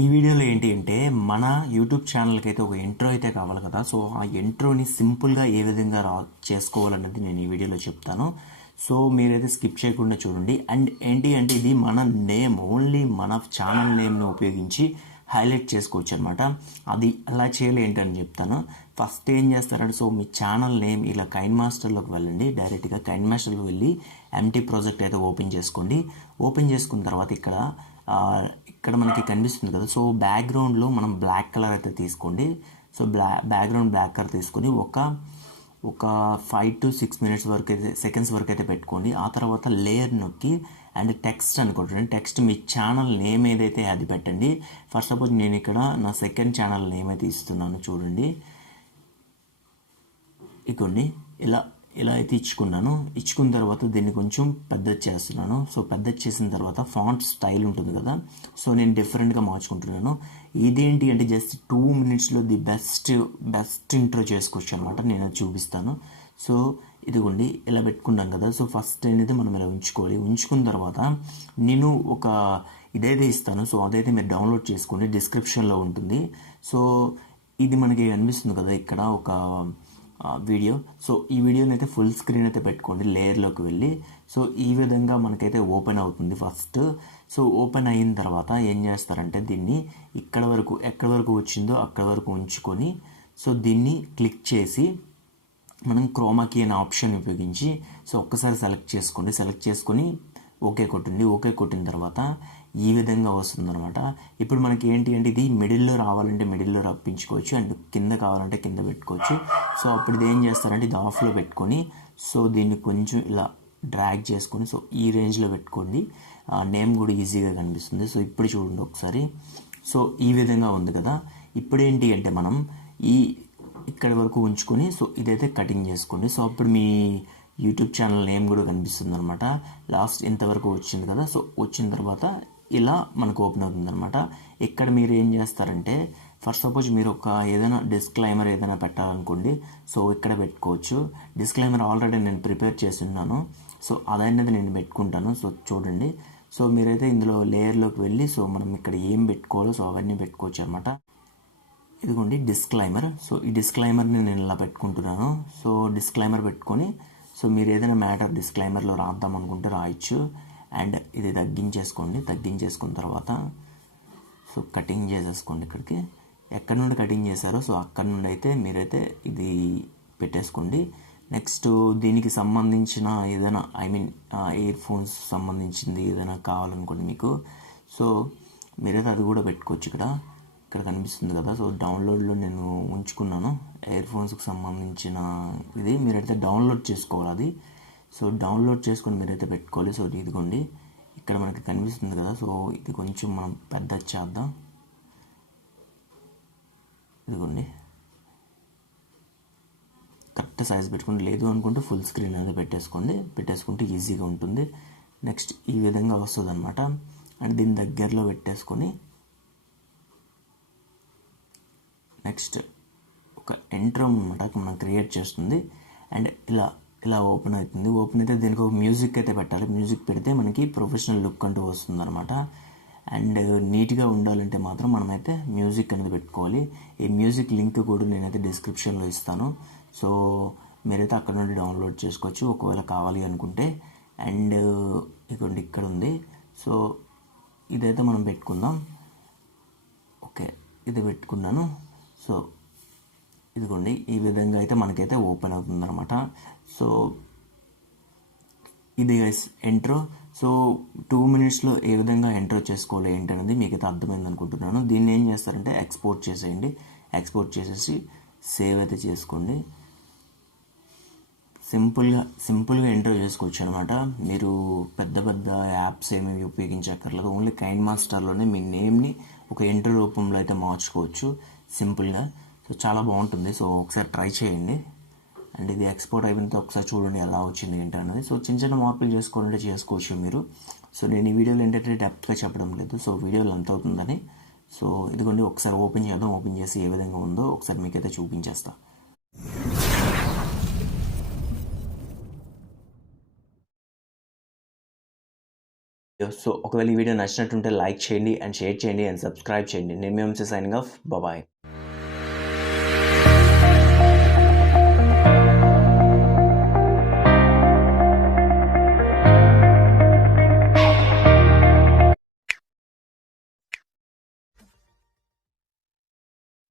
ఈ వీడియోలో ఏంటి అంటే మన యూట్యూబ్ ఛానల్కి అయితే ఒక ఇంట్రో అయితే కావాలి కదా. సో ఆ ఇంట్రోని సింపుల్గా ఏ విధంగా చేసుకోవాలనేది నేను ఈ వీడియోలో చెప్తాను. సో మీరైతే స్కిప్ చేయకుండా చూడండి. అండ్ ఏంటి అంటే ఇది మన నేమ్, ఓన్లీ మన ఛానల్ నేమ్ని ఉపయోగించి హైలైట్ చేసుకోవచ్చు అనమాట. అది అలా చేయాలి ఏంటని చెప్తాను. ఫస్ట్ ఏం చేస్తారంటే, సో మీ ఛానల్ నేమ్ ఇలా కైన్ మాస్టర్లోకి వెళ్ళండి. డైరెక్ట్గా కైన్ మాస్టర్లోకి వెళ్ళి ఎంటీ ప్రాజెక్ట్ అయితే ఓపెన్ చేసుకోండి. ఓపెన్ చేసుకున్న తర్వాత ఇక్కడ మనకి కనిపిస్తుంది కదా. సో బ్యాక్గ్రౌండ్లో మనం బ్లాక్ కలర్ అయితే తీసుకోండి. సో బ్యాక్గ్రౌండ్ బ్లాక్ కలర్ తీసుకొని ఒక 5 to 6 minutes వరకు అయితే, సెకండ్స్ వరకు అయితే పెట్టుకోండి. ఆ తర్వాత లేయర్ నొక్కి అండ్ టెక్స్ట్ అనుకుంటున్నాను. టెక్స్ట్ మీ ఛానల్ నేమ్ ఏదైతే అది పెట్టండి. ఫస్ట్ సపోజ్ నేను ఇక్కడ నా సెకండ్ ఛానల్ నేమ్ అయితే ఇస్తున్నాను చూడండి. ఇదిగోండి ఇలా అయితే ఇచ్చుకున్న తర్వాత దీన్ని కొంచెం పెద్దది చేస్తున్నాను. సో పెద్దది చేసిన తర్వాత ఫాంట్ స్టైల్ ఉంటుంది కదా. సో నేను డిఫరెంట్గా మార్చుకుంటున్నాను. ఇదేంటి అంటే జస్ట్ 2 minutesలో ది బెస్ట్ ఇంట్రో చేసుకోవచ్చు అనమాట. నేను అది చూపిస్తాను. సో ఇదిగోండి ఇలా పెట్టుకున్నాం కదా. సో ఫస్ట్ అనేది మనం ఇలా ఉంచుకోవాలి. ఉంచుకున్న తర్వాత నేను ఇదైతే ఇస్తాను. సో అదైతే మీరు డౌన్లోడ్ చేసుకోండి, డిస్క్రిప్షన్లో ఉంటుంది. సో ఇది మనకి కనిపిస్తుంది కదా ఇక్కడ ఒక వీడియో. సో ఈ వీడియోని అయితే ఫుల్ స్క్రీన్ అయితే పెట్టుకోండి, లేయర్లోకి వెళ్ళి. సో ఈ విధంగా మనకైతే ఓపెన్ అవుతుంది ఫస్ట్. సో ఓపెన్ అయిన తర్వాత ఏం చేస్తారంటే దీన్ని ఎక్కడి వరకు వచ్చిందో అక్కడ వరకు ఉంచుకొని, సో దీన్ని క్లిక్ చేసి మనం క్రోమాకి అనే ఆప్షన్ ఉపయోగించి సో ఒక్కసారి సెలెక్ట్ చేసుకొని ఓకే కొట్టండి. ఓకే కొట్టిన తర్వాత ఈ విధంగా వస్తుందన్నమాట. ఇప్పుడు మనకి ఏంటి అంటే ఇది మిడిల్లో రావాలంటే మిడిల్లో రప్పించుకోవచ్చు, అండ్ కింద కావాలంటే కింద పెట్టుకోవచ్చు. సో అప్పుడు ఇది ఏం చేస్తారంటే ఇది ఆఫ్లో పెట్టుకొని, సో దీన్ని కొంచెం ఇలా డ్రాగ్ చేసుకొని సో ఈ రేంజ్లో పెట్టుకోండి. నేమ్ కూడా ఈజీగా కనిపిస్తుంది. సో ఇప్పుడు చూడండి ఒకసారి. సో ఈ విధంగా ఉంది కదా. ఇప్పుడు ఏంటి అంటే మనం ఇక్కడ వరకు ఉంచుకొని సో ఇదైతే కటింగ్ చేసుకోండి. సో అప్పుడు మీ యూట్యూబ్ ఛానల్ నేమ్ కూడా కనిపిస్తుంది అనమాట. లాస్ట్ ఇంతవరకు వచ్చింది కదా. సో వచ్చిన తర్వాత ఇలా మనకు ఓపెన్ అవుతుంది అనమాట. ఇక్కడ మీరు ఏం చేస్తారంటే ఫస్ట్ సపోజ్ మీరు ఏదైనా డిస్క్లైమర్ ఏదైనా పెట్టాలనుకోండి. సో ఇక్కడ పెట్టుకోవచ్చు. డిస్క్లైమర్ ఆల్రెడీ నేను ప్రిపేర్ చేసి ఉన్నాను. సో అదనేది నేను పెట్టుకుంటాను. సో చూడండి. సో మీరైతే ఇందులో లేయర్లోకి వెళ్ళి సో మనం ఇక్కడ ఏం పెట్టుకోవాలో సో అవన్నీ పెట్టుకోవచ్చు అనమాట. ఇదిగోండి డిస్క్లైమర్. సో ఈ డిస్క్లైమర్ని నేను ఇలా పెట్టుకుంటున్నాను. సో డిస్క్లైమర్ పెట్టుకొని సో మీరు ఏదైనా మ్యాటర్ డిస్క్లైమర్లో రాద్దాం అనుకుంటే రాయొచ్చు. అండ్ ఇది తగ్గించేసుకున్న తర్వాత సో కటింగ్ చేసేసుకోండి. ఎక్కడి నుండి కటింగ్ చేశారో సో అక్కడి నుండి అయితే మీరైతే ఇది పెట్టేసుకోండి. నెక్స్ట్ దీనికి సంబంధించిన ఏదైనా ఇయర్ ఫోన్స్ సంబంధించింది ఏదైనా కావాలనుకోండి మీకు. సో మీరైతే అది కూడా పెట్టుకోవచ్చు. ఇక్కడ కనిపిస్తుంది కదా. సో డౌన్లోడ్లో నేను ఉంచుకున్నాను ఇయర్ ఫోన్స్కి సంబంధించిన ఇది. మీరైతే డౌన్లోడ్ చేసుకోవాలి అది. సో డౌన్లోడ్ చేసుకొని మీరైతే పెట్టుకోవాలి. సో ఇదిగోండి ఇక్కడ మనకి కనిపిస్తుంది కదా. సో ఇది కొంచెం మనం పెద్ద చేద్దాం. ఇదిగోండి కరెక్ట్ సైజ్ పెట్టుకోండి. లేదు అనుకుంటే ఫుల్ స్క్రీన్ అనేది పెట్టేసుకుంటే ఈజీగా ఉంటుంది. నెక్స్ట్ ఈ విధంగా వస్తుంది అనమాట. అండ్ దీని దగ్గరలో పెట్టేసుకొని నెక్స్ట్ ఒక ఇంట్రో అనమాట మనం క్రియేట్ చేస్తుంది. అండ్ ఇలా ఓపెన్ అవుతుంది. ఓపెన్ అయితే దీనికి ఒక మ్యూజిక్ అయితే పెట్టాలి. మ్యూజిక్ పెడితే మనకి ప్రొఫెషనల్ లుక్ అంటూ వస్తుంది అనమాట. అండ్ నీట్గా ఉండాలంటే మాత్రం మనమైతే మ్యూజిక్ అనేది పెట్టుకోవాలి. ఈ మ్యూజిక్ లింక్ కూడా నేనైతే డిస్క్రిప్షన్లో ఇస్తాను. సో మీరైతే అక్కడ నుండి డౌన్లోడ్ చేసుకోవచ్చు ఒకవేళ కావాలి అనుకుంటే. అండ్ ఇదిగోండి ఇక్కడ ఉంది. సో ఇదైతే మనం పెట్టుకుందాం. ఓకే ఇది పెట్టుకున్నాను. సో ఇదిగోండి ఈ విధంగా అయితే మనకైతే ఓపెన్ అవుతుంది అనమాట. సో ఇది ఎంట్రో. సో 2 minutesలో ఏ విధంగా ఎంట్రో చేసుకోవాలి ఏంటనేది మీకైతే అర్థమైంది అనుకుంటున్నాను. దీన్ని ఏం చేస్తారంటే ఎక్స్పోర్ట్ చేసేయండి. ఎక్స్పోర్ట్ చేసేసి సేవ్ అయితే చేసుకోండి. సింపుల్గా ఎంట్రో చేసుకోవచ్చు అనమాట. మీరు పెద్ద యాప్స్ ఏమేమి ఉపయోగించక్కర్లేదు. ఓన్లీ కైన్ మాస్టర్లోనే మీ నేమ్ని ఒక ఎంట్రో రూపంలో అయితే మార్చుకోవచ్చు సింపుల్గా. సో చాలా బాగుంటుంది. సో ఒకసారి ట్రై చేయండి. అండ్ ఇది ఎక్స్పోర్ట్ అయిపోయిన ఒకసారి చూడండి ఎలా వచ్చింది ఏంటనేది. సో చిన్న మార్పులు చేసుకోవాలంటే చేసుకోవచ్చు మీరు. సో నేను ఈ వీడియోలో ఏంటంటే డెప్త్గా చెప్పడం లేదు. సో వీడియోలో ఎంత అవుతుందని. సో ఇదిగోండి ఒకసారి ఓపెన్ చేద్దాం. ఓపెన్ చేసి ఏ విధంగా ఉందో ఒకసారి మీకైతే చూపించేస్తా. సో ఒకవేళ ఈ వీడియో నచ్చినట్టుంటే లైక్ చేయండి అండ్ షేర్ చేయండి అండ్ సబ్స్క్రైబ్ చేయండి. నేను మీ వంశీ సైనింగ్ ఆఫ్. బాయ్.